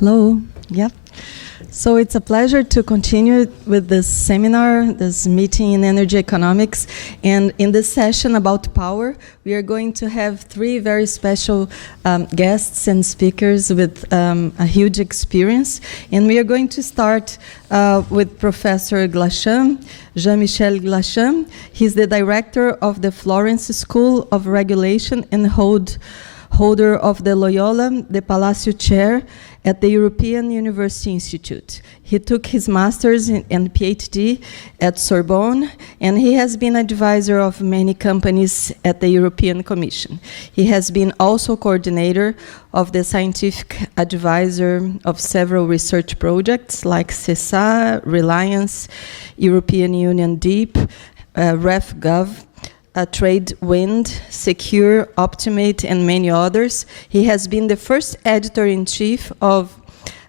Hello. Yep. So it's a pleasure to continue with this seminar, this meeting in energy economics. And in this session about power, we are going to have three very special guests and speakers with a huge experience. And we are going to start with Professor Glachant, Jean-Michel Glachant. He's the director of the Florence School of Regulation and holder of the Loyola de Palacio Chair at the European University Institute. He took his master's and PhD at Sorbonne, and he has been advisor of many companies at the European Commission. He has been also coordinator of the scientific advisor of several research projects like CESA, Reliance, European Union DEEP, RefGov, Trade Wind, Secure, Optimate, and many others. He has been the first editor-in-chief of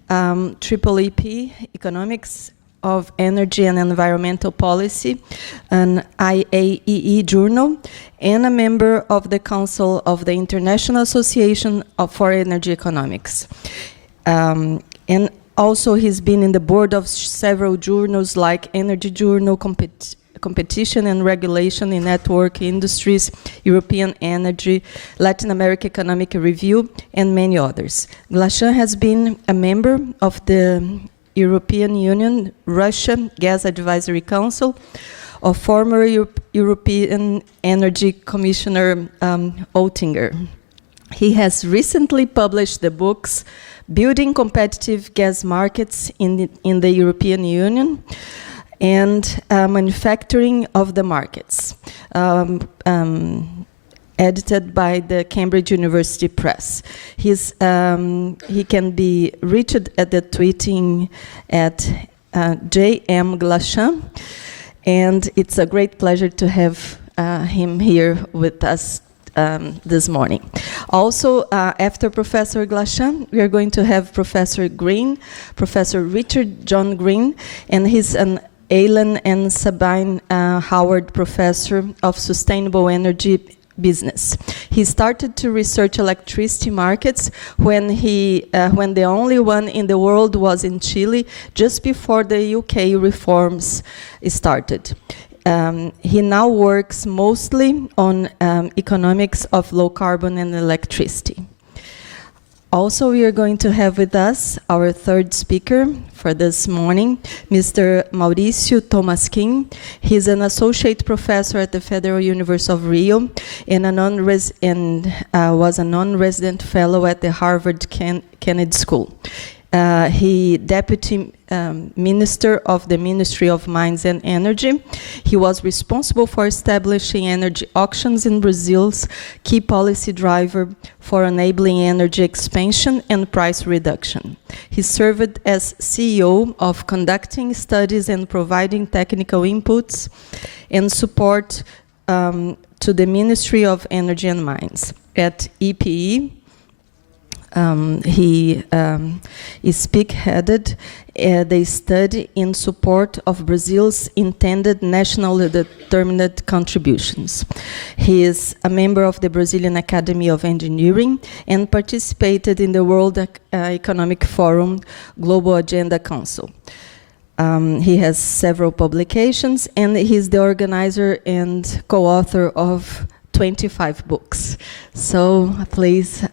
EEP, Economics of Energy and Environmental Policy, an IAEE journal, and a member of the Council of the International Association for Energy Economics. And also he's been in the board of several journals like Energy Journal, Competition and Regulation in Network Industries, European Energy, Latin America Economic Review, and many others. Glachant has been a member of the European Union, Russia Gas Advisory Council, of former European Energy Commissioner Oettinger. He has recently published the books Building Competitive Gas Markets in the European Union, and Manufacturing of the Markets, edited by the Cambridge University Press. He can be reached at the tweeting at JM Glachant, and it's a great pleasure to have him here with us this morning. Also, after Professor Glachant, we are going to have Professor Green, Professor Richard John Green, and he's an Alan and Sabine Howard Professor of Sustainable Energy Business. He started to research electricity markets when the only one in the world was in Chile, just before the UK reforms started. He now works mostly on economics of low carbon and electricity. Also, we are going to have with us our third speaker for this morning, Mr. Mauricio Tolmasquim. He's an associate professor at the Federal University of Rio and was a non-resident fellow at the Harvard Kennedy School. He deputy minister of the Ministry of Mines and Energy. He was responsible for establishing energy auctions in Brazil's key policy driver for enabling energy expansion and price reduction. He served as CEO of conducting studies and providing technical inputs and support to the Ministry of Energy and Mines. At EPE, he spearheaded the study in support of Brazil's intended nationally determined contributions. He is a member of the Brazilian Academy of Engineering and participated in the World Economic Forum Global Agenda Council. He has several publications, and he's the organizer and co-author of 25 books. So please,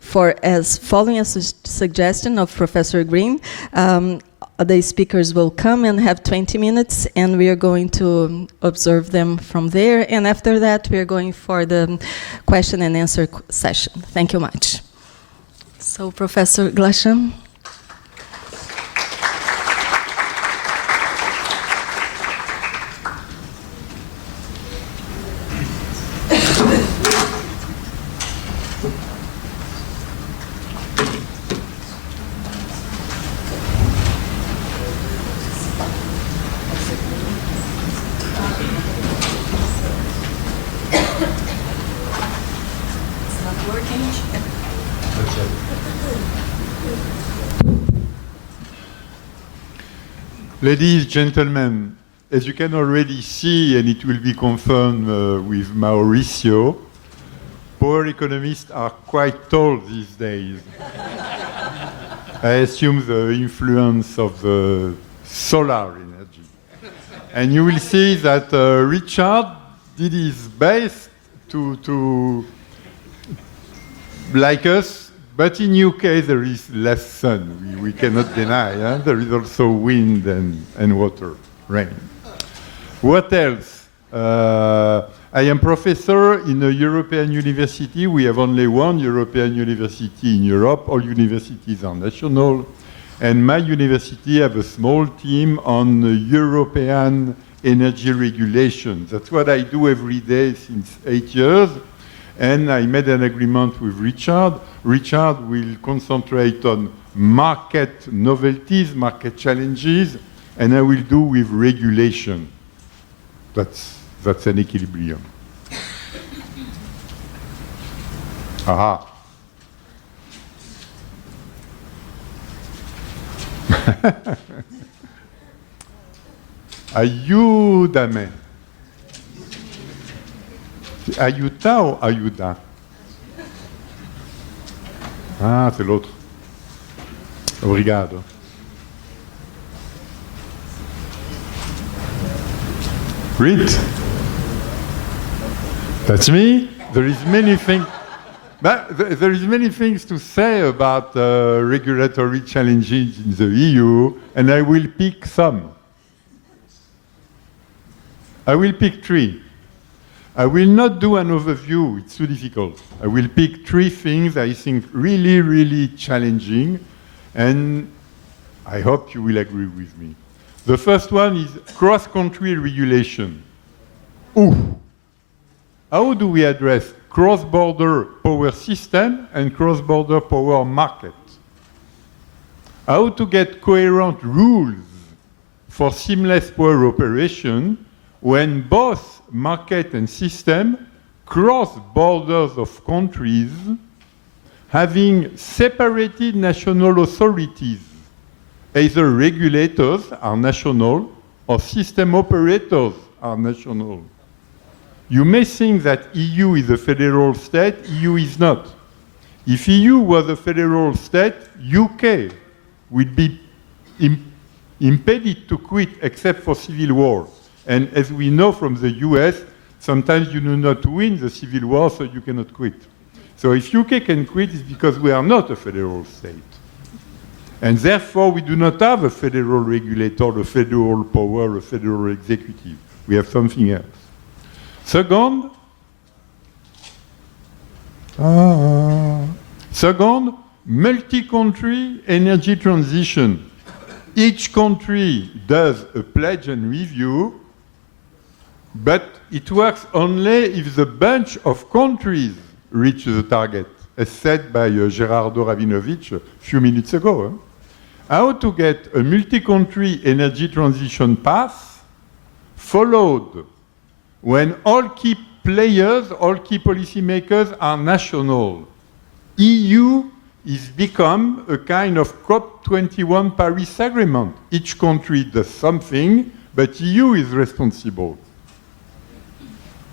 following a suggestion of Professor Green, the speakers will come and have 20 minutes, and we are going to observe them from there. And after that, we are going for the question and answer session. Thank you much. So, Professor Glachant. Ladies, gentlemen, as you can already see, and it will be confirmed with Mauricio, power economists are quite tall these days. I assume the influence of the solar energy. And you will see that Richard did his best to like us, but in UK there is less sun. We cannot deny. Huh? There is also wind and water, rain. What else? I am professor in a European university. We have only one European university in Europe. All universities are national. And my university have a small team on European energy regulation. That's what I do every day since 8 years. And I made an agreement with Richard. Richard will concentrate on market novelties, market challenges, and I will do with regulation. That's an equilibrium. Aha. Ayúdame. Ayuda ou ayuda? Ah, c'est l'autre. Obrigado. Read. That's me. There is many things. But there is many things to say about regulatory challenges in the EU, and I will pick some. I will pick 3. I will not do an overview, it's too difficult. I will pick 3 things I think really, really challenging, and I hope you will agree with me. The first one is cross-country regulation. Ooh. How do we address cross-border power system and cross-border power market? How to get coherent rules for seamless power operation when both market and system cross borders of countries having separated national authorities. Either regulators are national or system operators are national. You may think that EU is a federal state, EU is not. If EU was a federal state, UK would be impeded to quit except for civil war. And as we know from the US, sometimes you do not win the civil war, so you cannot quit. So if UK can quit, it's because we are not a federal state. And therefore, we do not have a federal regulator, a federal power, a federal executive. We have something else. Second, multi-country energy transition. Each country does a pledge and review, but it works only if the bunch of countries reach the target, as said by Gerardo Rabinovich a few minutes ago. How to get a multi-country energy transition path followed when all key players, all key policymakers are national. EU is become a kind of COP21 Paris Agreement. Each country does something, but EU is responsible.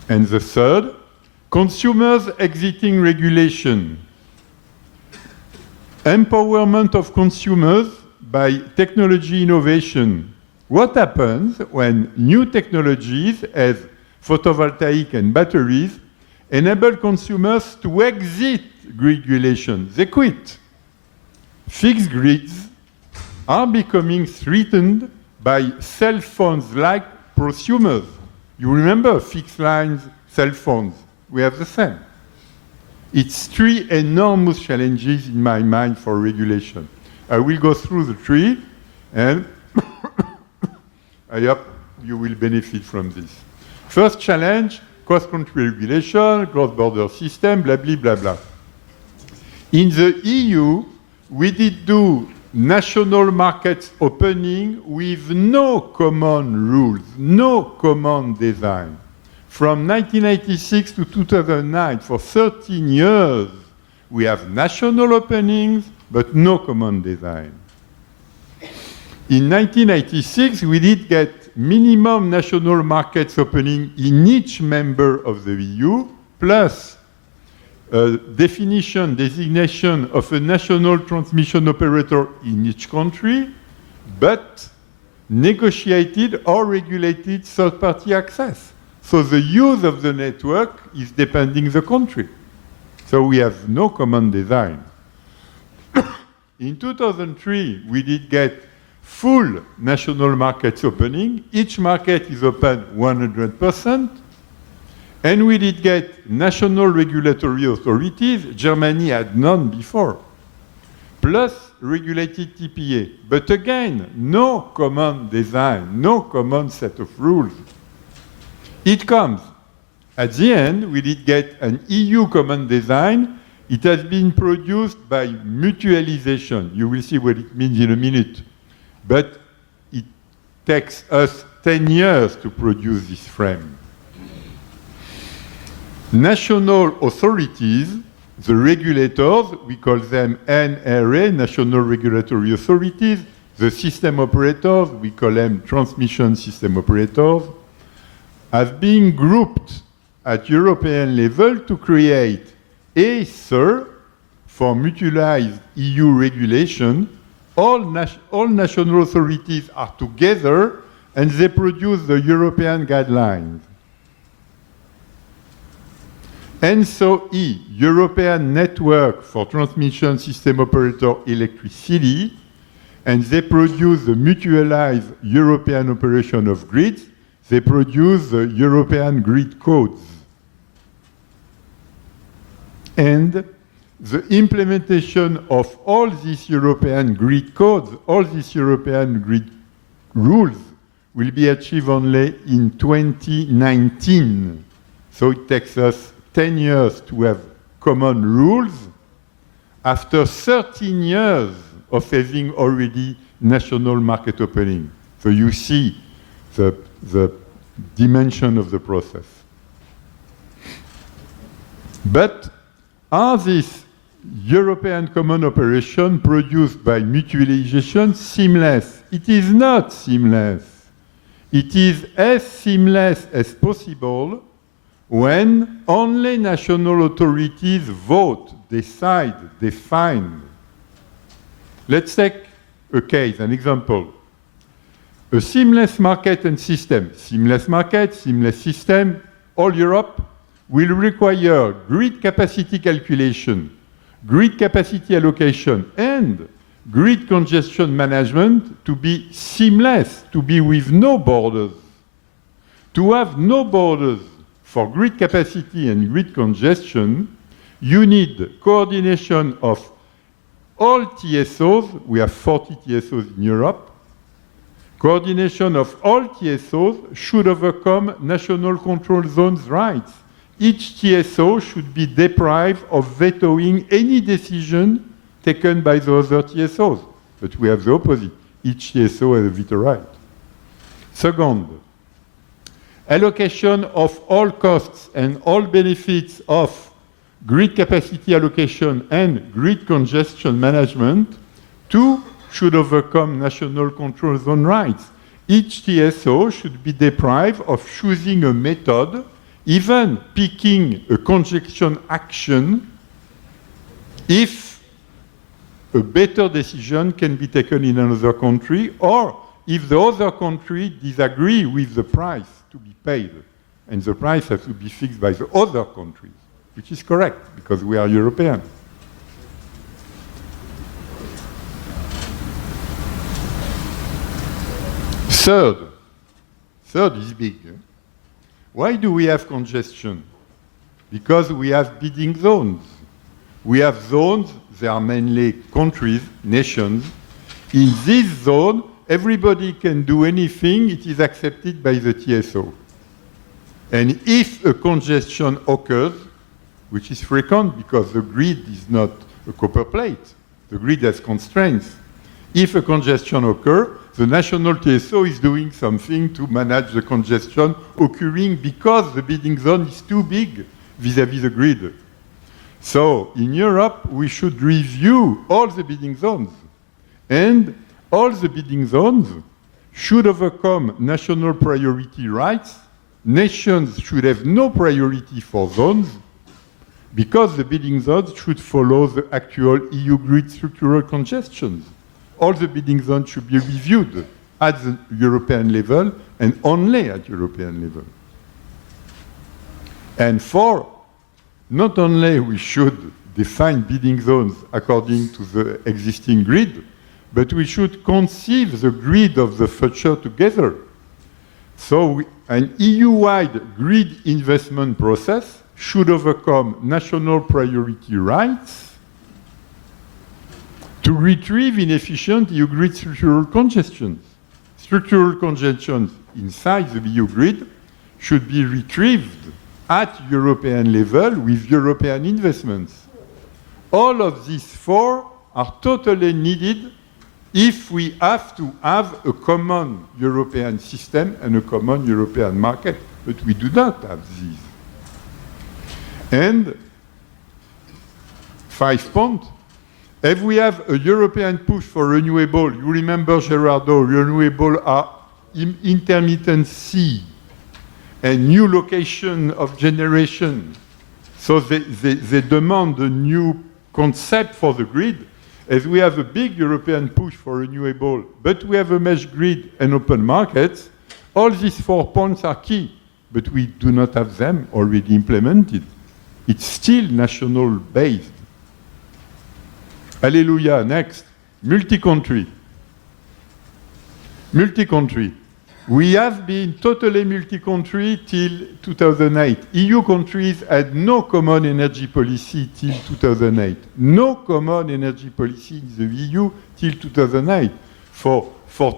And the third, consumers exiting regulation. Empowerment of consumers by technology innovation. What happens when new technologies as photovoltaic and batteries enable consumers to exit regulation? They quit. Fixed grids are becoming threatened by cell phones like prosumers. You remember fixed lines, cell phones? We have the same. It's 3 enormous challenges in my mind for regulation. I will go through the 3, and I hope you will benefit from this. First challenge, cross-country regulation, cross-border system, blah, blah, blah, blah. In the EU, we did do national markets opening with no common rules, no common design. From 1986 to 2009, for 13 years, we have national openings, but no common design. In 1986, we did get minimum national markets opening in each member of the EU, plus designation of a national transmission operator in each country, but negotiated or regulated third-party access. So the use of the network is depending the country. So we have no common design. In 2003, we did get full national markets opening. Each market is open 100%. And we did get national regulatory authorities. Germany had none before. Plus regulated TPA. But again, no common design, no common set of rules. It comes. At the end, we did get an EU common design. It has been produced by mutualization. You will see what it means in a minute. But it takes us 10 years to produce this frame. National authorities, the regulators, we call them NRA, National Regulatory Authorities. The system operators, we call them transmission system operators, have been grouped at European level to create a SIR for mutualized EU regulation. All national authorities are together and they produce the European guidelines. ENSO-E, European Network for Transmission System Operator Electricity, and they produce the mutualized European operation of grids. They produce the European grid codes. And the implementation of all these European grid codes, all these European grid rules, will be achieved only in 2019. So it takes us 10 years to have common rules after 13 years of having already national market opening. So you see the dimension of the process. But are these European common operations produced by mutualization seamless? It is not seamless. It is as seamless as possible when only national authorities vote, decide, define. Let's take a case, an example. A seamless market and system, seamless market, seamless system, all Europe will require grid capacity calculation, grid capacity allocation, and grid congestion management to be seamless, to be with no borders. To have no borders for grid capacity and grid congestion, you need coordination of all TSOs. We have 40 TSOs in Europe. Coordination of all TSOs should overcome national control zones rights. Each TSO should be deprived of vetoing any decision taken by the other TSOs. But we have the opposite. Each TSO has a veto right. Second, allocation of all costs and all benefits of grid capacity allocation and grid congestion management, two should overcome national control zone rights. Each TSO should be deprived of choosing a method, even picking a congestion action, if a better decision can be taken in another country, or if the other country disagree with the price to be paid, and the price has to be fixed by the other countries, which is correct, because we are European. Third is big. Why do we have congestion? Because we have bidding zones. We have zones, they are mainly countries, nations. In this zone, everybody can do anything, it is accepted by the TSO. And if a congestion occurs, which is frequent because the grid is not a copper plate, the grid has constraints. If a congestion occurs, the national TSO is doing something to manage the congestion occurring because the bidding zone is too big vis-à-vis the grid. So in Europe, we should review all the bidding zones. And all the bidding zones should overcome national priority rights. Nations should have no priority for zones. because the bidding zones should follow the actual EU grid structural congestions. All the bidding zones should be reviewed at the European level and only at European level. And four, not only we should define bidding zones according to the existing grid, but we should conceive the grid of the future together. So an EU-wide grid investment process should overcome national priority rights to retrieve inefficient EU grid structural congestions. Structural congestions inside the EU grid should be retrieved at European level with European investments. All of these four are totally needed if we have to have a common European system and a common European market, but we do not have these. And 5 points, if we have a European push for renewable, you remember, Gerardo, renewable are intermittency and new location of generation. So they demand a new concept for the grid. As we have a big European push for renewable, but we have a mesh grid and open markets, all these 4 points are key, but we do not have them already implemented. It's still national based. Hallelujah. Next, multi-country. Multi-country. We have been totally multi-country till 2008. EU countries had no common energy policy till 2008. No common energy policy in the EU till 2008. For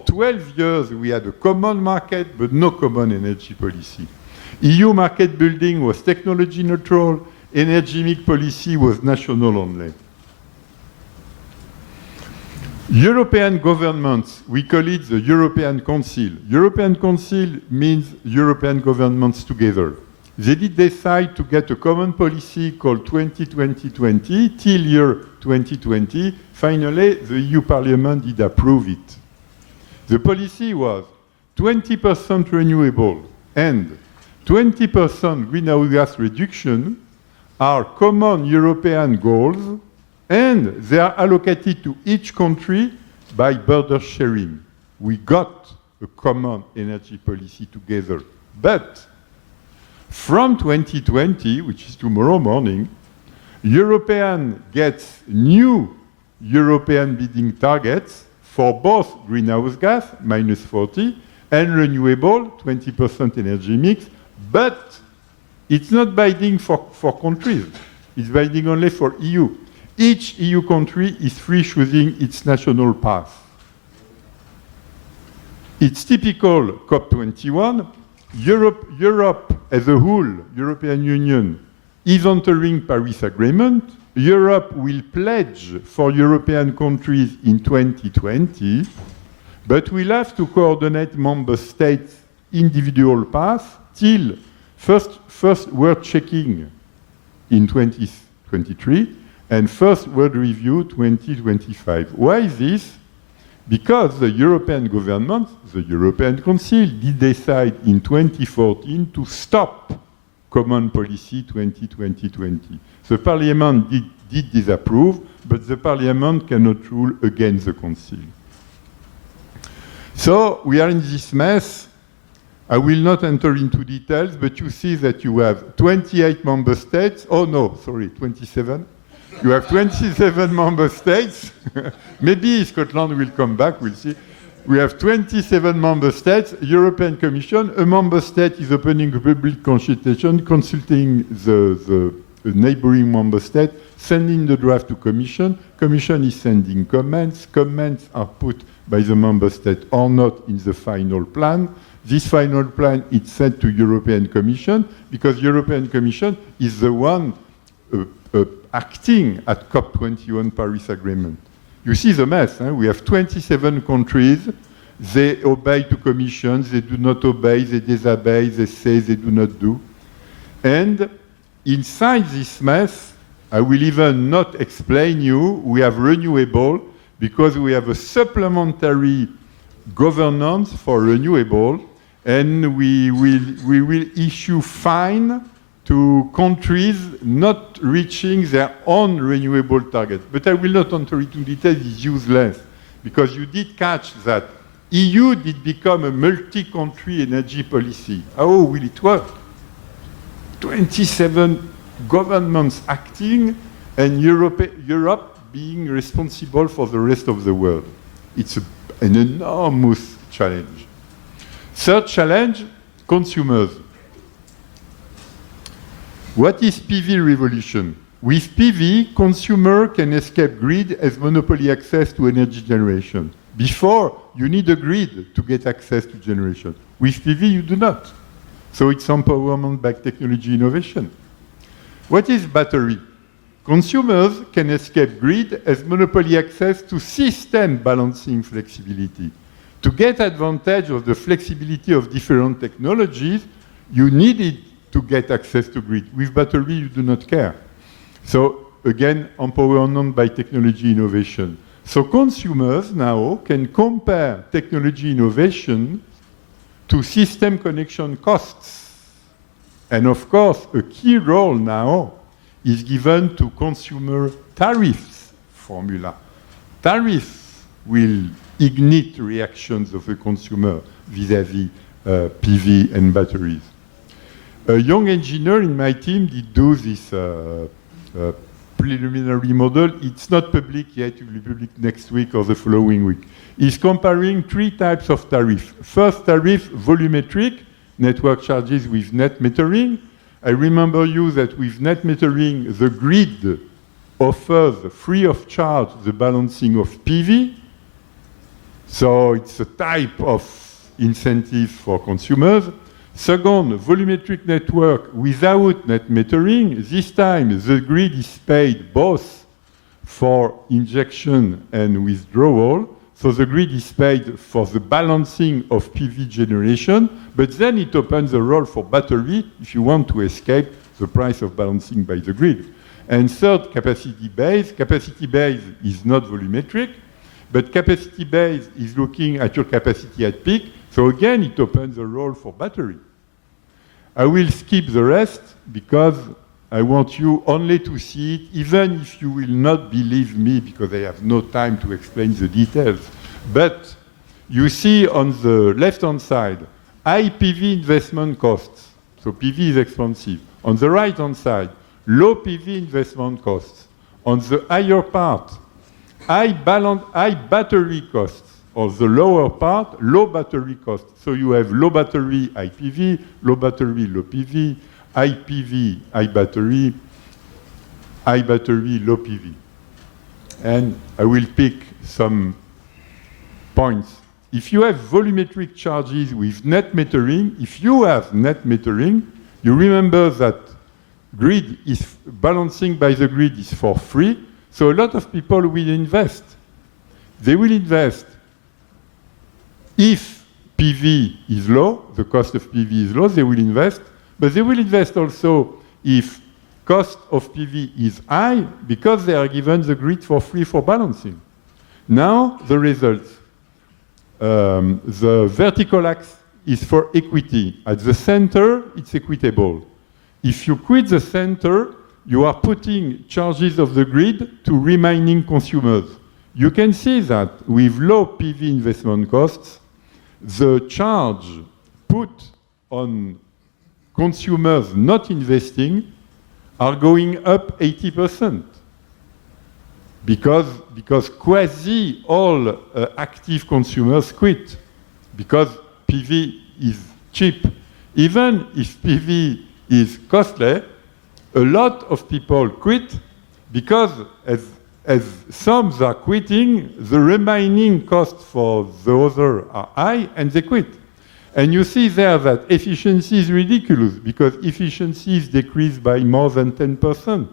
12 years, we had a common market, but no common energy policy. EU market building was technology neutral. Energy mix policy was national only. European governments, we call it the European Council. European Council means European governments together. They did decide to get a common policy called 2020-20 till year 2020. Finally, the EU Parliament did approve it. The policy was 20% renewable and 20% greenhouse gas reduction are common European goals, and they are allocated to each country by border sharing. We got a common energy policy together. But from 2020, which is tomorrow morning, European gets new European bidding targets for both greenhouse gas, -40, and renewable, 20% energy mix, but it's not binding for countries. It's binding only for EU. Each EU country is free choosing its national path. It's typical COP21. Europe as a whole, European Union, is entering Paris Agreement. Europe will pledge for European countries in 2020, but we'll have to coordinate member states' individual paths till first world checking in 2023 and first world review 2025. Why this? Because the European government, the European Council, did decide in 2014 to stop common policy 2020-20. The Parliament did disapprove, but the Parliament cannot rule against the Council. So we are in this mess. I will not enter into details, but you see that you have 28 member states. Oh no, sorry, 27. You have 27 member states. Maybe Scotland will come back, we'll see. We have 27 member states, European Commission. A member state is opening a public consultation, consulting the neighboring member state, sending the draft to Commission. Commission is sending comments. Comments are put by the member state or not in the final plan. This final plan is sent to European Commission because European Commission is the one acting at COP21 Paris Agreement. You see the mess. We have 27 countries. They obey to Commission. They do not obey. They disobey. They say they do not do. And inside this mess, I will even not explain you, we have renewable because we have a supplementary governance for renewable, and we will issue fine to countries not reaching their own renewable target. But I will not enter into details, it's useless, because you did catch that EU did become a multi-country energy policy. How will it work? 27 governments acting and Europe being responsible for the rest of the world. It's an enormous challenge. Third challenge, consumers. What is PV revolution? With PV, consumer can escape grid as monopoly access to energy generation. Before, you need a grid to get access to generation. With PV, you do not. So it's empowerment by technology innovation. What is battery? Consumers can escape grid as monopoly access to system balancing flexibility. To get advantage of the flexibility of different technologies, you needed to get access to grid. With battery, you do not care. So again, empowerment by technology innovation. So consumers now can compare technology innovation to system connection costs. And of course, a key role now is given to consumer tariffs formula. Tariffs will ignite reactions of the consumer vis-à-vis PV and batteries. A young engineer in my team did do this preliminary model. It's not public yet, it will be public next week or the following week. He's comparing three types of tariff. First tariff, volumetric, network charges with net metering. I remember you that with net metering, the grid offers free of charge the balancing of PV. So it's a type of incentive for consumers. Second, volumetric network without net metering. This time, the grid is paid both for injection and withdrawal. So the grid is paid for the balancing of PV generation, but then it opens a role for battery if you want to escape the price of balancing by the grid. And third, capacity base. Capacity base is not volumetric, but capacity base is looking at your capacity at peak. So again, it opens a role for battery. I will skip the rest because I want you only to see it, even if you will not believe me because I have no time to explain the details. But you see on the left-hand side, high PV investment costs. So PV is expensive. On the right-hand side, low PV investment costs. On the higher part, high battery costs. Or the lower part, low battery cost. So you have low battery, high PV, low battery, low PV, high PV, high battery, low PV. And I will pick some points. If you have volumetric charges with net metering, if you have net metering, you remember that grid is balancing by the grid is for free. So a lot of people will invest. They will invest. If PV is low, the cost of PV is low, they will invest. But they will invest also if cost of PV is high because they are given the grid for free for balancing. Now, the results. The vertical axis is for equity. At the center, it's equitable. If you quit the center, you are putting charges of the grid to remaining consumers. You can see that with low PV investment costs, the charge put on consumers not investing are going up 80%. Because quasi all active consumers quit. Because PV is cheap. Even if PV is costly, a lot of people quit because as some are quitting, the remaining costs for the other are high, and they quit. And you see there that efficiency is ridiculous, because efficiency is decreased by more than 10%.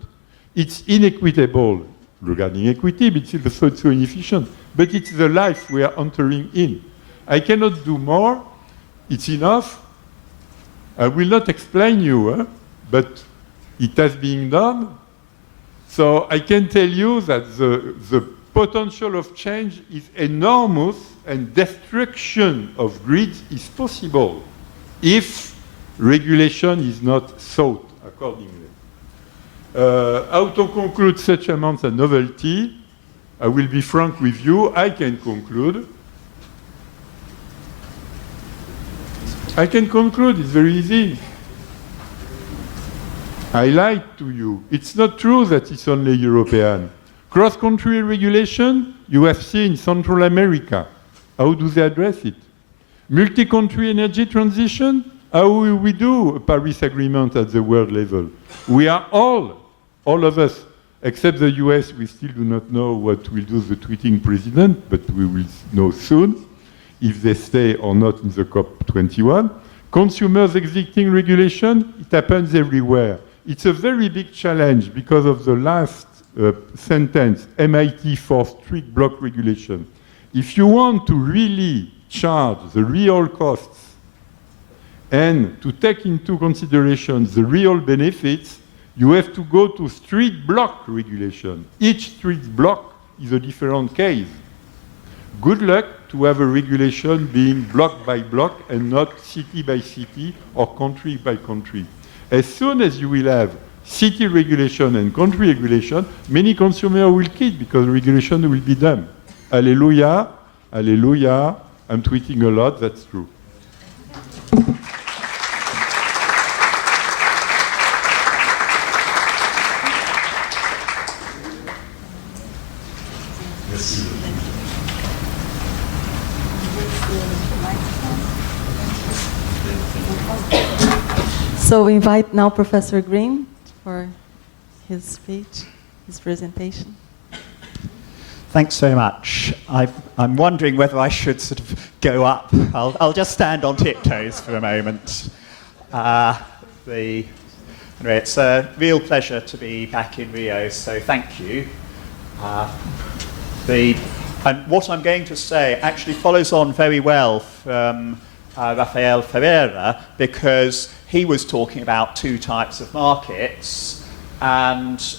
It's inequitable regarding equity, but it's also inefficient. But it's the life we are entering in. I cannot do more. It's enough. I will not explain you, but it has been done. So I can tell you that the potential of change is enormous, and destruction of grids is possible if regulation is not sought accordingly. How to conclude such amounts of novelty? I will be frank with you. I can conclude. It's very easy. I lied to you. It's not true that it's only European. Cross-country regulation, you have seen Central America. How do they address it? Multi-country energy transition, how will we do a Paris Agreement at the world level? We are all of us, except the US, we still do not know what will do the tweeting president, but we will know soon if they stay or not in the COP21. Consumers exiting regulation, it happens everywhere. It's a very big challenge because of the last sentence, MIT for strict block regulation. If you want to really charge the real costs and to take into consideration the real benefits, you have to go to street block regulation. Each street block is a different case. Good luck to have a regulation being block by block and not city by city or country by country. As soon as you will have city regulation and country regulation, many consumers will quit because regulation will be done. Hallelujah, hallelujah. I'm tweeting a lot, that's true. So we invite now Professor Green for his speech, his presentation. Thanks so much. I'm wondering whether I should sort of go up. I'll just stand on tiptoes for a moment. Anyway, it's a real pleasure to be back in Rio, so thank you. And what I'm going to say actually follows on very well from Rafael Ferreira, because he was talking about two types of markets, and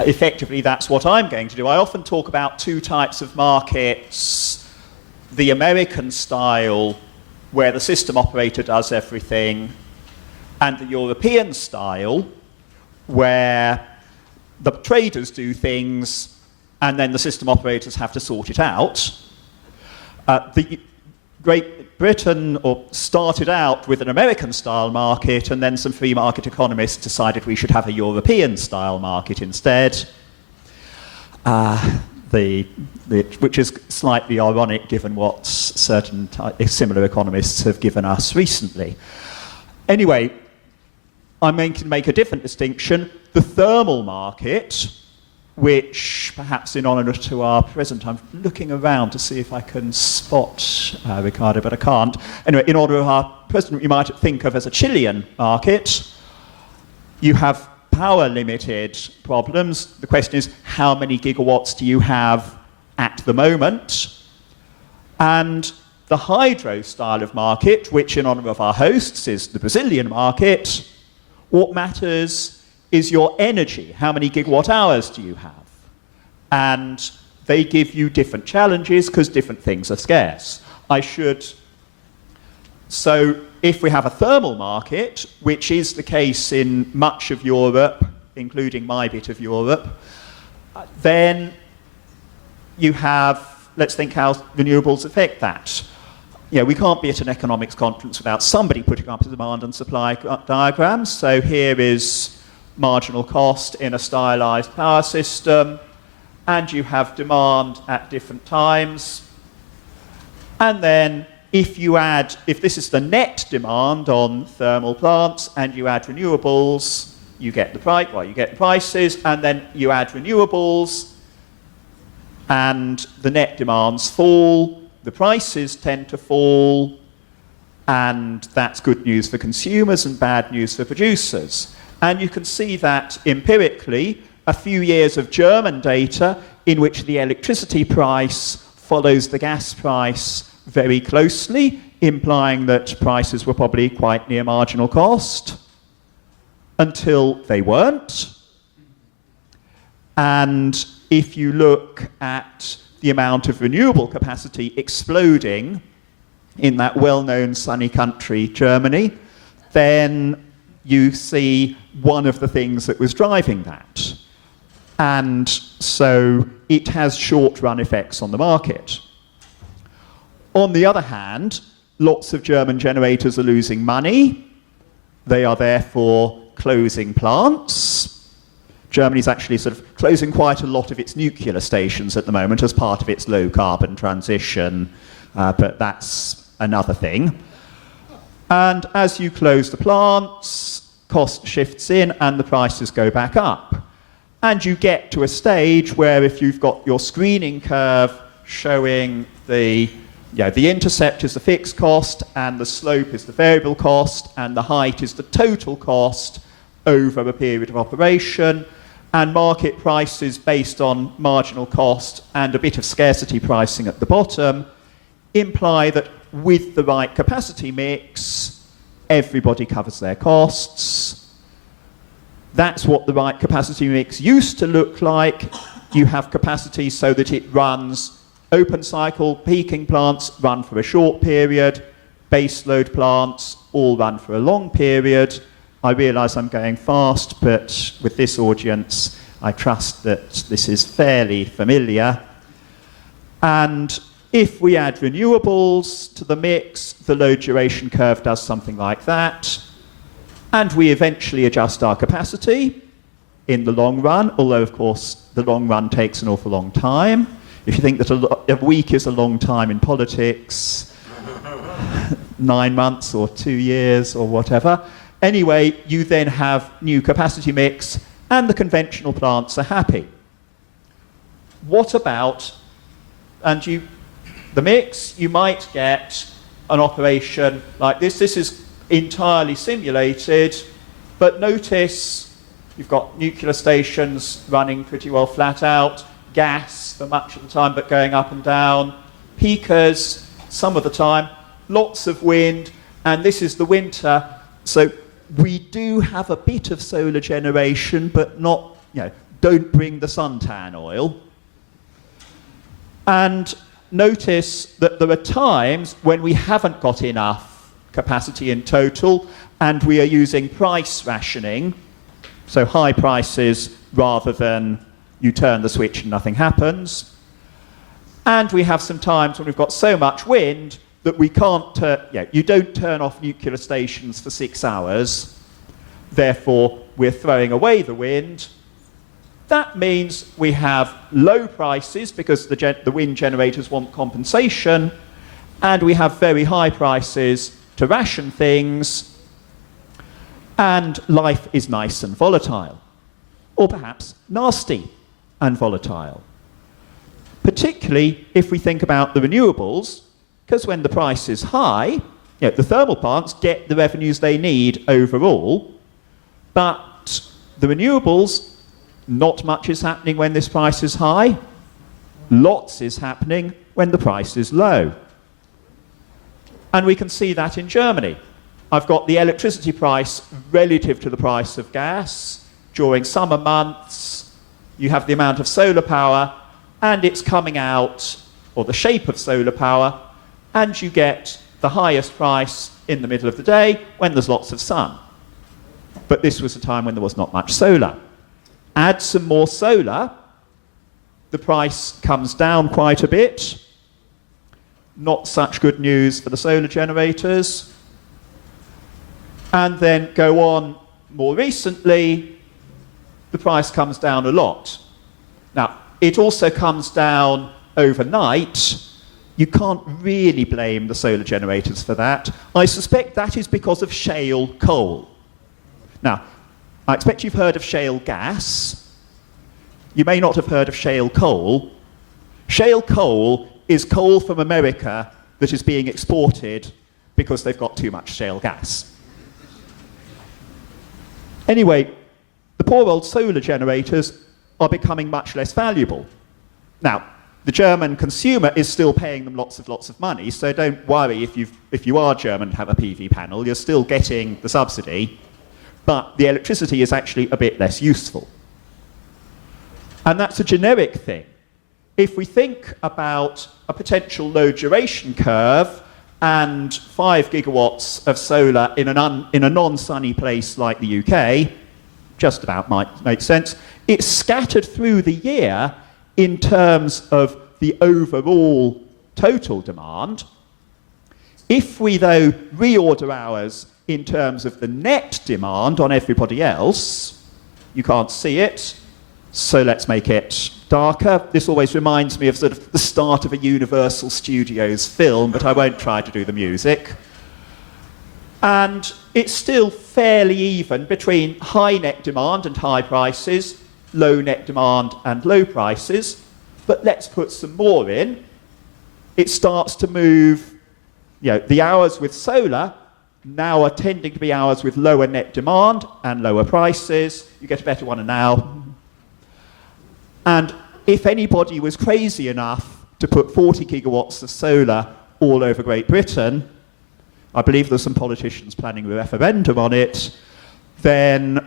effectively that's what I'm going to do. I often talk about two types of markets: the American style, where the system operator does everything, and the European style, where the traders do things and then the system operators have to sort it out. Great Britain started out with an American-style market, and then some free market economists decided we should have a European-style market instead, which is slightly ironic given what certain similar economists have given us recently. Anyway, I'm going to make a different distinction. The thermal market, which perhaps in honour to our president, I'm looking around to see if I can spot Ricardo, but I can't. Anyway, in honour of our president, you might think of as a Chilean market. You have power limited problems. The question is, how many gigawatts do you have at the moment? And the hydro style of market, which in honour of our hosts is the Brazilian market, what matters is your energy. How many gigawatt hours do you have? And they give you different challenges because different things are scarce. So if we have a thermal market, which is the case in much of Europe, including my bit of Europe, then you have, let's think how renewables affect that. You know, we can't be at an economics conference without somebody putting up a demand and supply diagram. So here is marginal cost in a stylized power system, and you have demand at different times. And then if this is the net demand on thermal plants, and you add renewables, you get the price, well, you get the prices, and then you add renewables, and the net demands fall, the prices tend to fall, and that's good news for consumers and bad news for producers. And you can see that empirically, a few years of German data in which the electricity price follows the gas price very closely, implying that prices were probably quite near marginal cost, until they weren't. And if you look at the amount of renewable capacity exploding in that well-known sunny country, Germany, then you see one of the things that was driving that. And so it has short-run effects on the market. On the other hand, lots of German generators are losing money. They are therefore closing plants. Germany's actually sort of closing quite a lot of its nuclear stations at the moment as part of its low-carbon transition, but that's another thing. And as you close the plants, cost shifts in and the prices go back up. And you get to a stage where if you've got your screening curve showing the intercept is the fixed cost and the slope is the variable cost and the height is the total cost over a period of operation, and market prices based on marginal cost and a bit of scarcity pricing at the bottom imply that with the right capacity mix, everybody covers their costs. That's what the right capacity mix used to look like. You have capacity so that it runs open cycle, peaking plants run for a short period, base load plants all run for a long period. I realise I'm going fast, but with this audience, I trust that this is fairly familiar. And if we add renewables to the mix, the load duration curve does something like that. And we eventually adjust our capacity in the long run, although, of course, the long run takes an awful long time. If you think that a week is a long time in politics, 9 months or 2 years or whatever. Anyway, you then have new capacity mix and the conventional plants are happy. What about, the mix, you might get an operation like this. This is entirely simulated, but notice you've got nuclear stations running pretty well flat out, gas for much of the time but going up and down, peakers some of the time, lots of wind, and this is the winter. So we do have a bit of solar generation, but not, don't bring the suntan oil. And notice that there are times when we haven't got enough capacity in total and we are using price rationing, so high prices rather than you turn the switch and nothing happens. And we have some times when we've got so much wind that we can't you don't turn off nuclear stations for 6 hours, therefore we're throwing away the wind. That means we have low prices because the wind generators want compensation, and we have very high prices to ration things, and life is nice and volatile, or perhaps nasty and volatile. Particularly if we think about the renewables, because when the price is high, the thermal plants get the revenues they need overall, but the renewables, not much is happening when this price is high, lots is happening when the price is low. And we can see that in Germany. I've got the electricity price relative to the price of gas. During summer months, you have the amount of solar power, and it's coming out, or the shape of solar power, and you get the highest price in the middle of the day when there's lots of sun. But this was a time when there was not much solar. Add some more solar, the price comes down quite a bit. Not such good news for the solar generators. And then go on more recently, the price comes down a lot. Now, it also comes down overnight. You can't really blame the solar generators for that. I suspect that is because of shale coal. Now, I expect you've heard of shale gas. You may not have heard of shale coal. Shale coal is coal from America that is being exported because they've got too much shale gas. Anyway, the poor old solar generators are becoming much less valuable. Now, the German consumer is still paying them lots of money, so don't worry if you are German and have a PV panel, you're still getting the subsidy, but the electricity is actually a bit less useful. And that's a generic thing. If we think about a potential load duration curve and 5 gigawatts of solar in a non-sunny place like the UK, just about might make sense. It's scattered through the year in terms of the overall total demand. If we, though, reorder hours in terms of the net demand on everybody else, you can't see it, so let's make it darker. This always reminds me of sort of the start of a Universal Studios film, but I won't try to do the music. And it's still fairly even between high net demand and high prices, low net demand and low prices. But let's put some more in. It starts to move, the hours with solar now are tending to be hours with lower net demand and lower prices. You get a better one now. And if anybody was crazy enough to put 40 gigawatts of solar all over Great Britain, I believe there's some politicians planning a referendum on it, then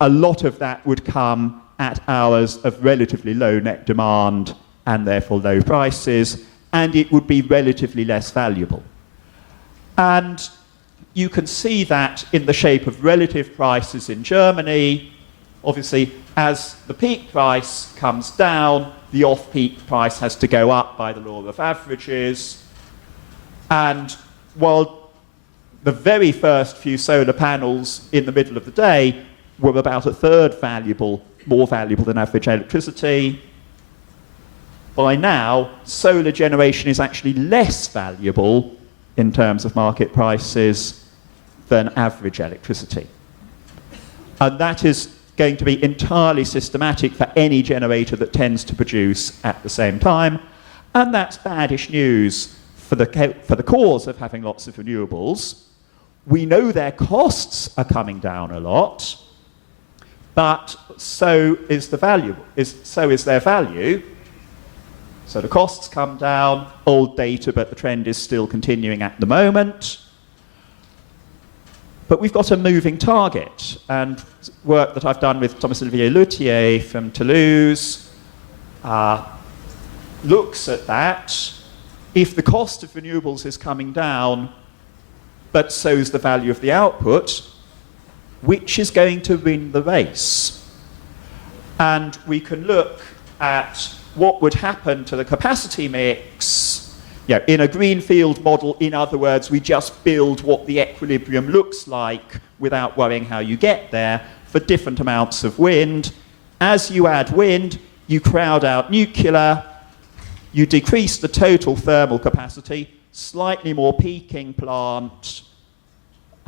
a lot of that would come at hours of relatively low net demand and therefore low prices, and it would be relatively less valuable. And you can see that in the shape of relative prices in Germany. Obviously, as the peak price comes down, the off-peak price has to go up by the law of averages. And while the very first few solar panels in the middle of the day were about a third valuable, more valuable than average electricity, by now, solar generation is actually less valuable in terms of market prices than average electricity. And that is going to be entirely systematic for any generator that tends to produce at the same time. And that's baddish news for the cause of having lots of renewables. We know their costs are coming down a lot, but so is their value. So the costs come down, old data, but the trend is still continuing at the moment. But we've got a moving target, and work that I've done with Thomas-Olivier Loutier from Toulouse looks at that. If the cost of renewables is coming down, but so is the value of the output, which is going to win the race? And we can look at what would happen to the capacity mix. In a greenfield model, in other words, we just build what the equilibrium looks like without worrying how you get there for different amounts of wind. As you add wind, you crowd out nuclear, you decrease the total thermal capacity, slightly more peaking plant,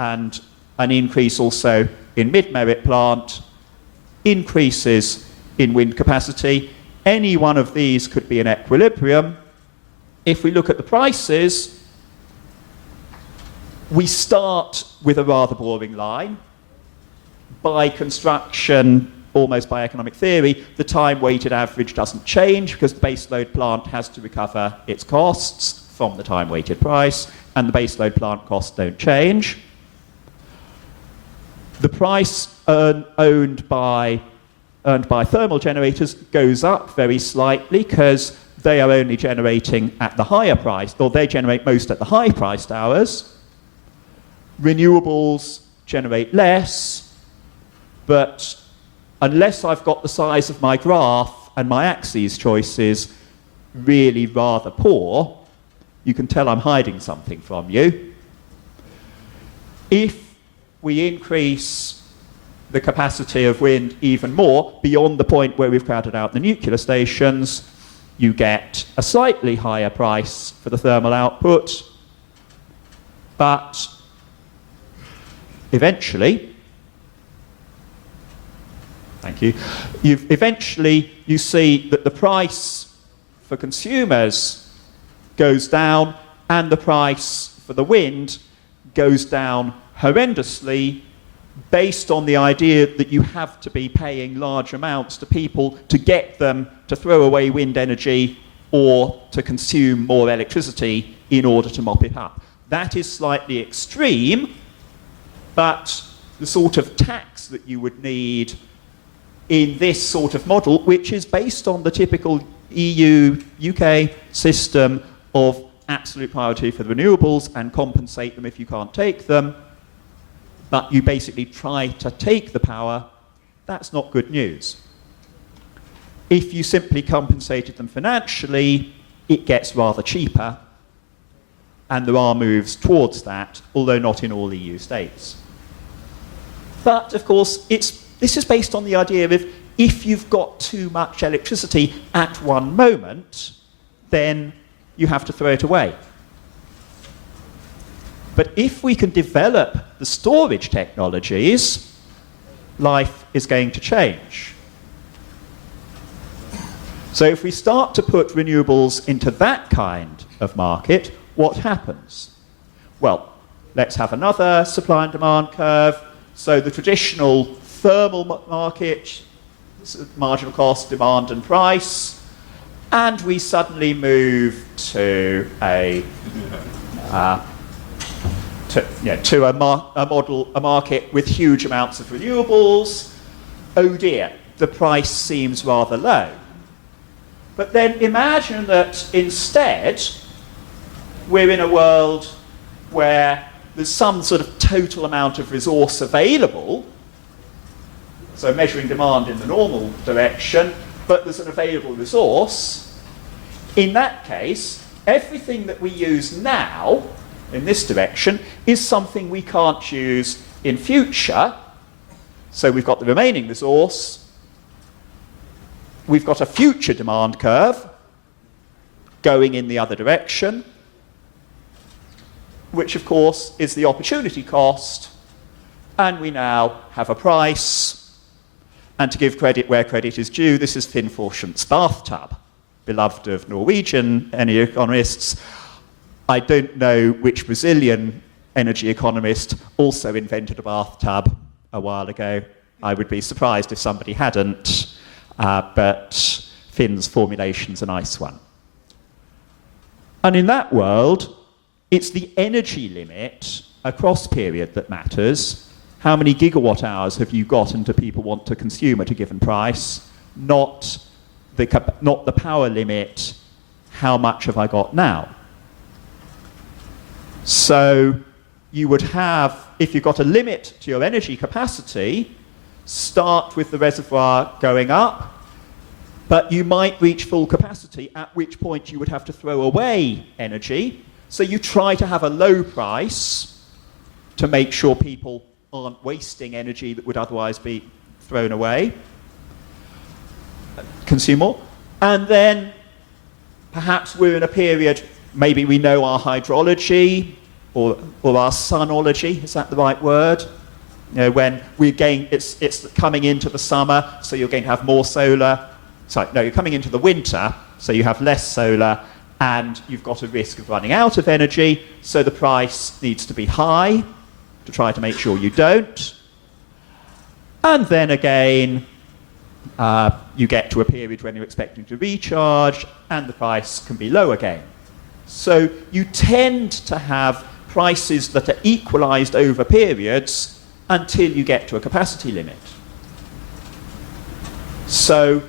and an increase also in mid-merit plant, increases in wind capacity. Any one of these could be an equilibrium. If we look at the prices, we start with a rather boring line. By construction, almost by economic theory, the time-weighted average doesn't change because the baseload plant has to recover its costs from the time-weighted price, and the baseload plant costs don't change. The price earned by thermal generators goes up very slightly because they are only generating at the higher price, or they generate most at the high-priced hours. Renewables generate less, but unless I've got the size of my graph and my axes choices really rather poor, you can tell I'm hiding something from you. If we increase the capacity of wind even more, beyond the point where we've crowded out the nuclear stations, you get a slightly higher price for the thermal output, but eventually, you see that the price for consumers goes down and the price for the wind goes down horrendously, based on the idea that you have to be paying large amounts to people to get them to throw away wind energy or to consume more electricity in order to mop it up. That is slightly extreme, but the sort of tax that you would need in this sort of model, which is based on the typical EU, UK system of absolute priority for the renewables and compensate them if you can't take them, but you basically try to take the power, that's not good news. If you simply compensated them financially, it gets rather cheaper, and there are moves towards that, although not in all EU states. But, of course, this is based on the idea of if you've got too much electricity at one moment, then you have to throw it away. But if we can develop the storage technologies, life is going to change. So if we start to put renewables into that kind of market, what happens? Well, let's have another supply and demand curve. So the traditional thermal market, marginal cost, demand and price, and we suddenly move to a market with huge amounts of renewables. Oh dear, the price seems rather low. But then imagine that instead we're in a world where there's some sort of total amount of resource available, so measuring demand in the normal direction, but there's an available resource. In that case, everything that we use now in this direction is something we can't use in future. So we've got the remaining resource, we've got a future demand curve going in the other direction, which of course is the opportunity cost, and we now have a price. And to give credit where credit is due, this is Finn Forsham's bathtub, beloved of Norwegian energy economists. I don't know which Brazilian energy economist also invented a bathtub a while ago. I would be surprised if somebody hadn't, but Finn's formulation's a nice one. And in that world, it's the energy limit across period that matters. How many gigawatt hours have you got and do people want to consume at a given price? Not the power limit, how much have I got now? So you would have, if you've got a limit to your energy capacity, start with the reservoir going up, but you might reach full capacity, at which point you would have to throw away energy. So you try to have a low price to make sure people aren't wasting energy that would otherwise be thrown away, consume more. And then perhaps we're in a period, maybe we know our hydrology or our sunology, is that the right word? You know, when we're going, it's coming into the summer, so you're going to have more solar. Sorry, no, you're coming into the winter, so you have less solar, and you've got a risk of running out of energy, so the price needs to be high to try to make sure you don't. And then again, you get to a period when you're expecting to recharge, and the price can be low again. So you tend to have prices that are equalized over periods until you get to a capacity limit. So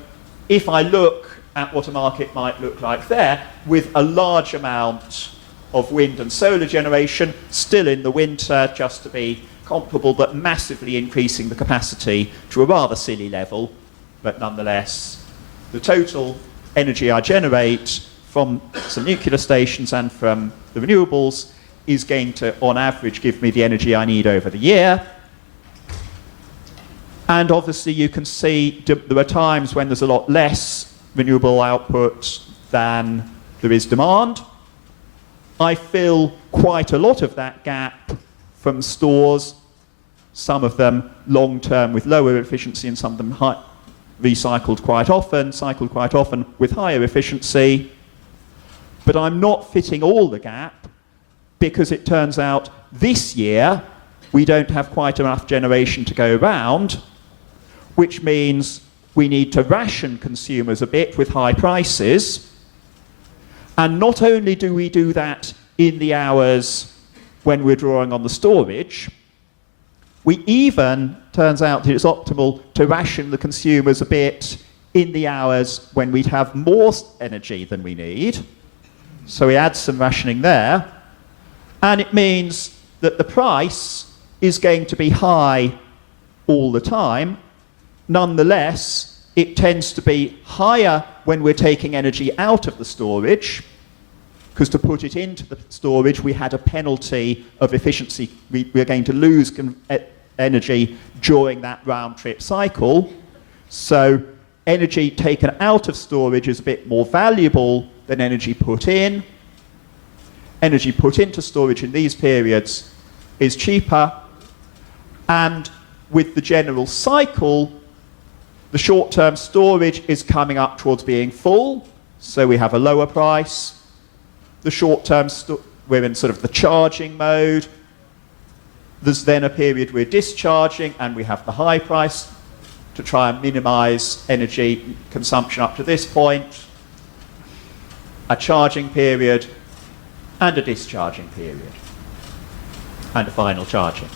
if I look at what a market might look like there, with a large amount of wind and solar generation, still in the winter, just to be comparable, but massively increasing the capacity to a rather silly level, but nonetheless, the total energy I generate from some nuclear stations and from the renewables is going to, on average, give me the energy I need over the year. And obviously you can see there are times when there's a lot less renewable output than there is demand. I fill quite a lot of that gap from stores, some of them long-term with lower efficiency and some of them cycled quite often with higher efficiency. But I'm not fitting all the gap because it turns out this year we don't have quite enough generation to go around, which means we need to ration consumers a bit with high prices. And not only do we do that in the hours when we're drawing on the storage, we even, turns out it's optimal to ration the consumers a bit in the hours when we'd have more energy than we need, So we add some rationing there, and it means that the price is going to be high all the time. Nonetheless, it tends to be higher when we're taking energy out of the storage, because to put it into the storage, we had a penalty of efficiency. We're going to lose energy during that round-trip cycle. So energy taken out of storage is a bit more valuable than energy put in. Energy put into storage in these periods is cheaper. And with the general cycle, the short-term storage is coming up towards being full, so we have a lower price. The short-term, we're in sort of the charging mode. There's then a period we're discharging, and we have the high price to try and minimize energy consumption up to this point, a charging period, and a discharging period, and a final charging.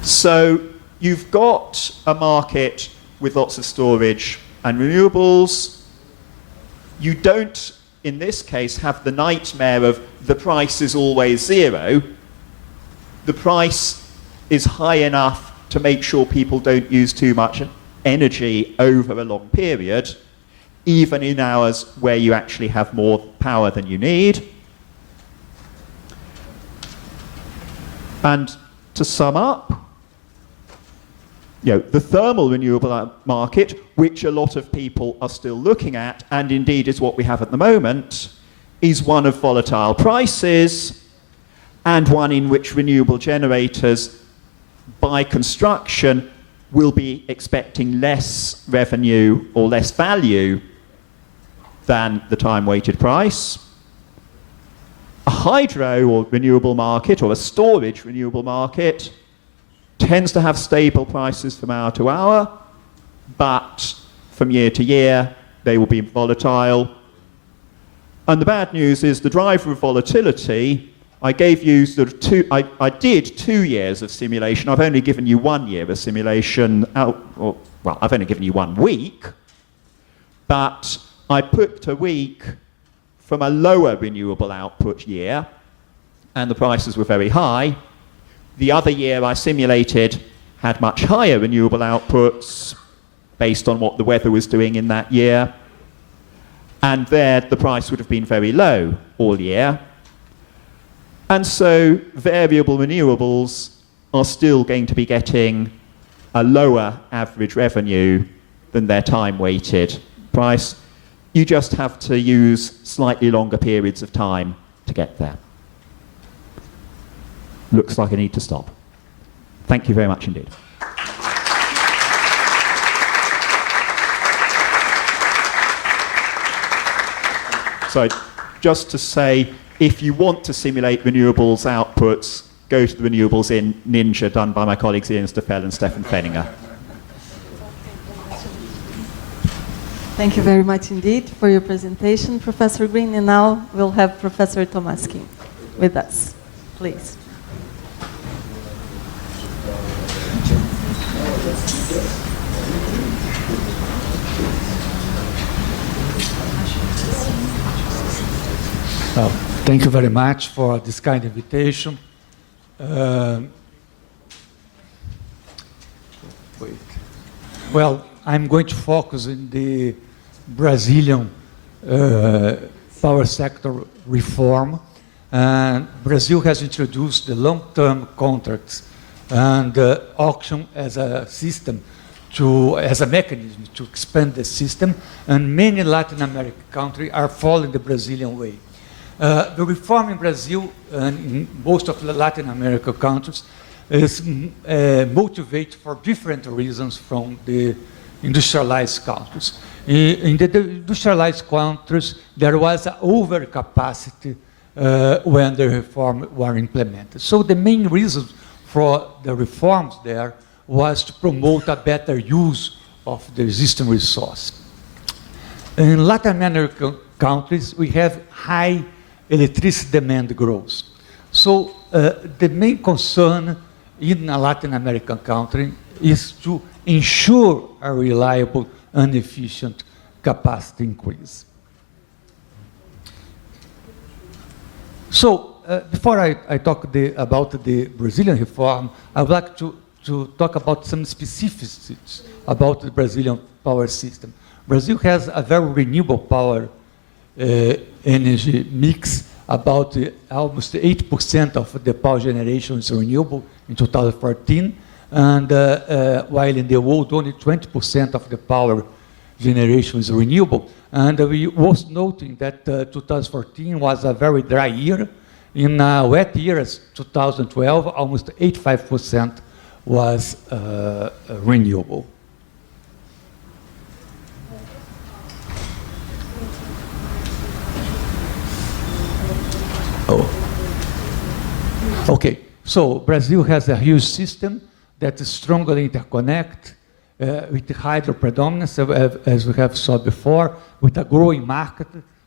So you've got a market with lots of storage and renewables. You don't, in this case, have the nightmare of the price is always zero. The price is high enough to make sure people don't use too much energy over a long period, even in hours where you actually have more power than you need. And to sum up, the thermal renewable market, which a lot of people are still looking at, and indeed is what we have at the moment, is one of volatile prices, and one in which renewable generators, by construction, will be expecting less revenue or less value than the time-weighted price. A hydro or renewable market, or a storage renewable market, tends to have stable prices from hour to hour, but from year to year, they will be volatile. And the bad news is the driver of volatility. I gave you sort of I did 2 years of simulation. I've only given you 1 year of simulation, well, I've only given you 1 week, but I picked a week from a lower renewable output year, and the prices were very high. The other year I simulated had much higher renewable outputs based on what the weather was doing in that year, and there the price would have been very low all year. And so variable renewables are still going to be getting a lower average revenue than their time-weighted price. You just have to use slightly longer periods of time to get there. Looks like I need to stop. Thank you very much indeed. So just to say, if you want to simulate renewables outputs, go to the Renewables in Ninja done by my colleagues Ian Steffel and Stefan Fenninger. Thank you very much indeed for your presentation, Professor Green. And now we'll have Professor Tolmasquim with us. Please. Well, thank you very much for this kind invitation. Well, I'm going to focus on the Brazilian power sector reform. Brazil has introduced the long-term contracts and auction as a system, as a mechanism to expand the system, and many Latin American countries are following the Brazilian way. The reform in Brazil and in most of the Latin American countries is motivated for different reasons from the industrialized countries. In the industrialized countries, there was an overcapacity when the reforms were implemented. So the main reason for the reforms there was to promote a better use of the existing resource. In Latin American countries, we have high electricity demand growth. So the main concern in a Latin American country is to ensure a reliable and efficient capacity increase. So before I talk about the Brazilian reform, I would like to talk about some specificities about the Brazilian power system. Brazil has a very renewable power energy mix. About almost 8% of the power generation is renewable in 2014, and while in the world only 20% of the power generation is renewable. And we was noting that 2014 was a very dry year. In wet years, 2012, almost 85% was renewable. Oh. Okay, so Brazil has a huge system that is strongly interconnected with the hydro predominance, as we have saw before, with a growing market.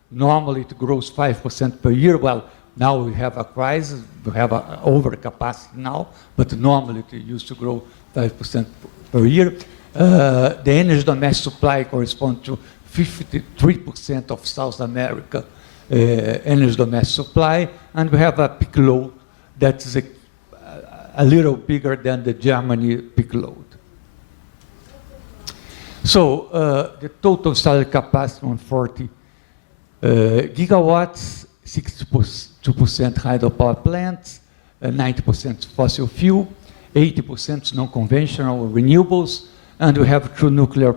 Normally it grows 5% per year. Well, now we have a crisis, we have an overcapacity now, but normally it used to grow 5% per year. The energy domestic supply corresponds to 53% of South America energy domestic supply, and we have a peak load that is a little bigger than the Germany peak load. So the total installed capacity 140 gigawatts, 62% hydropower plants, 90% fossil fuel, 80% non-conventional renewables, and we have 2 nuclear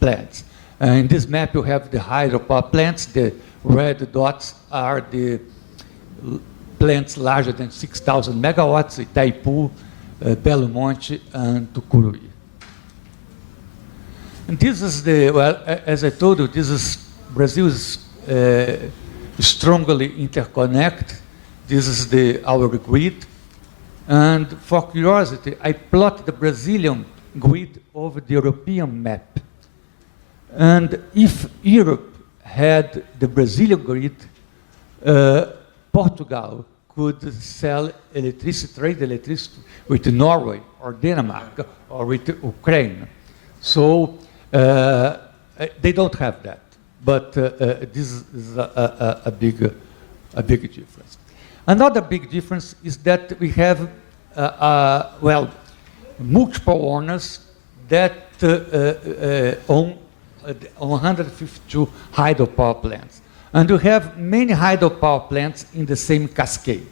plants. In this map, you have the hydropower plants. The red dots are the plants larger than 6,000 megawatts, Itaipu, Belo Monte, and Tucuruí. And this is the, well, as I told you, this is Brazil is strongly interconnected. This is our grid. And for curiosity, I plot the Brazilian grid over the European map. And if Europe had the Brazilian grid, Portugal could sell electricity, trade electricity with Norway or Denmark or with Ukraine. So they don't have that, but this is a big difference. Another big difference is that we have, well, multiple owners that own 152 hydropower plants. And we have many hydropower plants in the same cascade.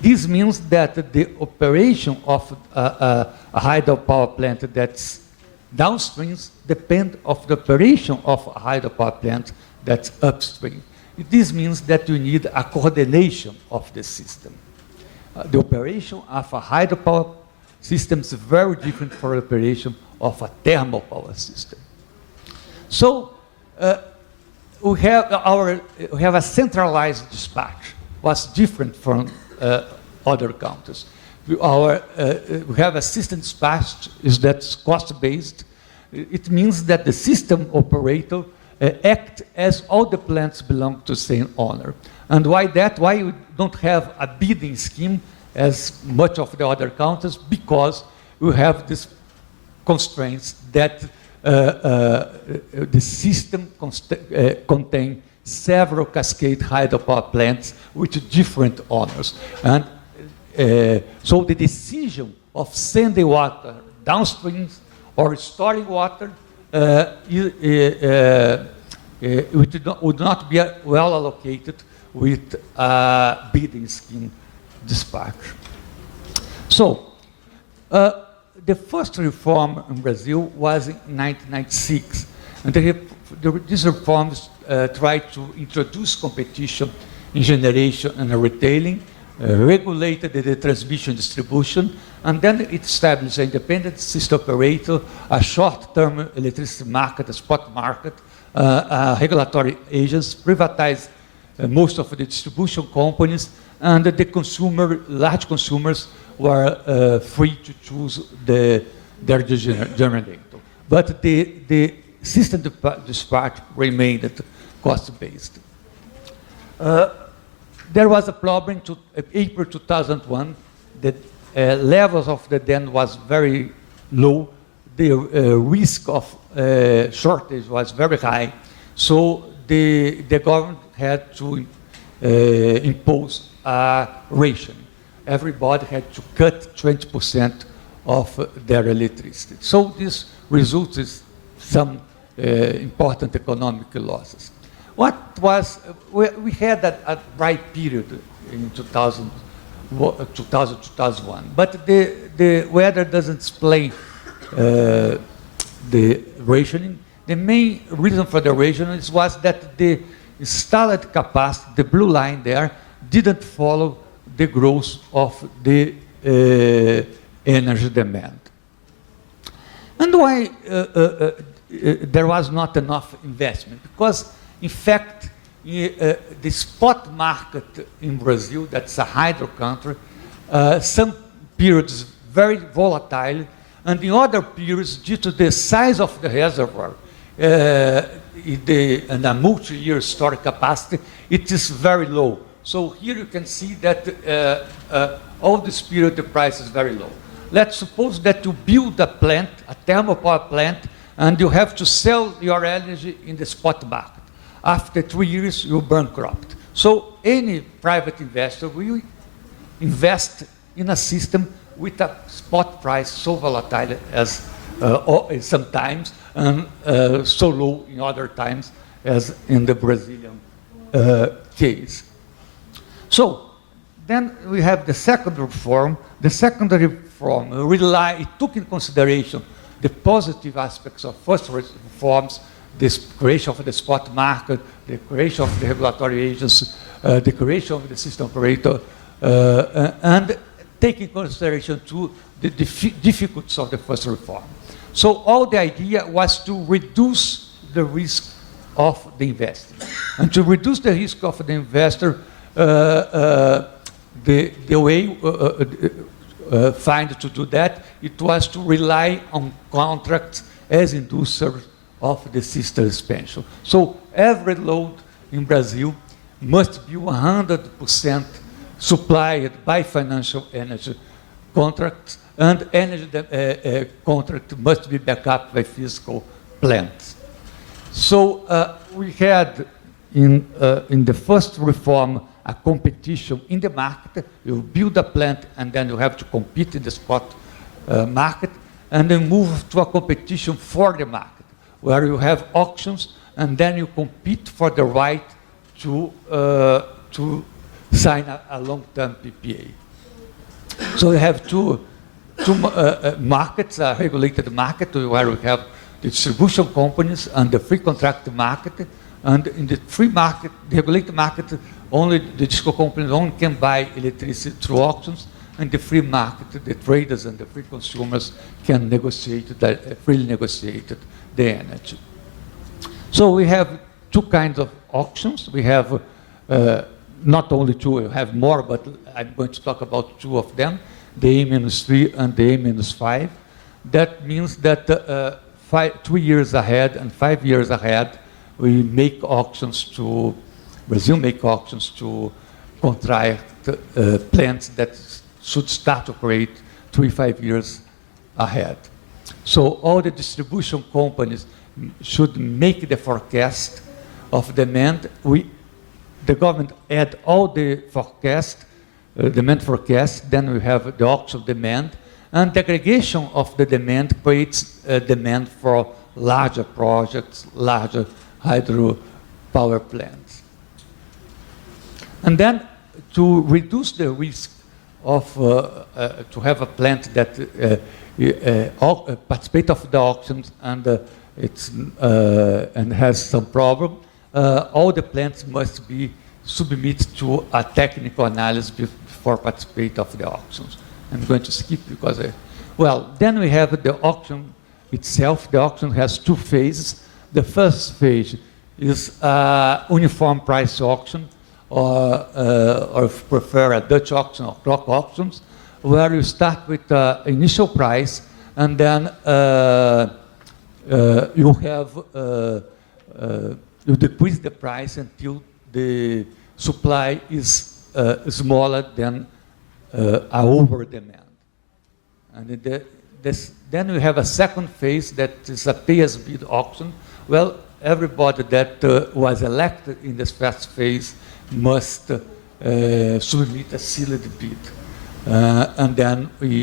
This means that the operation of a hydropower plant that's downstream depends on the operation of a hydropower plant that's upstream. This means that you need a coordination of the system. The operation of a hydropower system is very different from the operation of a thermal power system. So we have a centralized dispatch, what's different from other countries. We have a system dispatch that's cost-based. It means that the system operator act as all the plants belong to the same owner. And why that? Why we don't have a bidding scheme as much of the other countries? Because we have these constraints that the system contains several cascade hydropower plants with different owners. And so the decision of sending water downstream or storing water would not be well allocated with bidding scheme dispatch. So the first reform in Brazil was in 1996. And these reforms tried to introduce competition in generation and retailing, regulated the transmission distribution, and then it established an independent system operator, a short-term electricity market, a spot market, regulatory agents, privatized most of the distribution companies, and the large consumers were free to choose their generator. But the system dispatch remained cost-based. There was a problem in April 2001. The levels of the dam was very low. The risk of shortage was very high. So the government had to impose a ration. Everybody had to cut 20% of their electricity. So this results in some important economic losses. What was, we had a dry period in 2001, but the weather doesn't explain the rationing. The main reason for the rationing was that the installed capacity, the blue line there, didn't follow the growth of the energy demand. And why there was not enough investment? Because, in fact, the spot market in Brazil, that's a hydro country, some periods very volatile, and in other periods, due to the size of the reservoir and a multi-year storage capacity, it is very low. So here you can see that all this period the price is very low. Let's suppose that you build a plant, a thermal power plant, and you have to sell your energy in the spot market. After 3 years, you're bankrupt. So any private investor will invest in a system with a spot price so volatile as sometimes, and so low in other times as in the Brazilian case. So then we have the second reform. The second reform took in consideration the positive aspects of first reforms, this creation of the spot market, the creation of the regulatory agency, the creation of the system operator, and take in consideration too the difficulties of the first reform. So all the idea was to reduce the risk of the investor. And to reduce the risk of the investor, the way find to do that, it was to rely on contracts as inducers of the system expansion. So every load in Brazil must be 100% supplied by financial energy contracts, and energy contract must be backed up by physical plants. So we had in the first reform a competition in the market. You build a plant and then you have to compete in the spot market, and then move to a competition for the market, where you have auctions and then you compete for the right to sign a long-term PPA. So you have two markets, a regulated market where we have the distribution companies and the free contract market. And in the free market, the regulated market, only the distribution companies only can buy electricity through auctions, and the free market, the traders and the free consumers can freely negotiate the energy. So we have two kinds of auctions. We have not only two, we have more, but I'm going to talk about two of them, the A-3 and the A-5. That means that 2 years ahead and 5 years ahead, we make auctions to, Brazil make auctions to contract plants that should start to operate 3-5 years ahead. So all the distribution companies should make the forecast of demand. The government add all the forecast, demand forecast, then we have the auction demand, and the aggregation of the demand creates demand for larger projects, larger hydro power plants. And then to reduce the risk of to have a plant that participates of the auctions and and has some problem, all the plants must be submitted to a technical analysis before participate of the auctions. I'm going to skip because then we have the auction itself. The auction has two phases. The first phase is uniform price auction, or if you prefer a Dutch auction or clock auctions, where you start with initial price, and then you decrease the price until the supply is smaller than over demand. And then we have a second phase that is a pay-as-bid auction. Well, everybody that was elected in this first phase must submit a sealed bid. And then we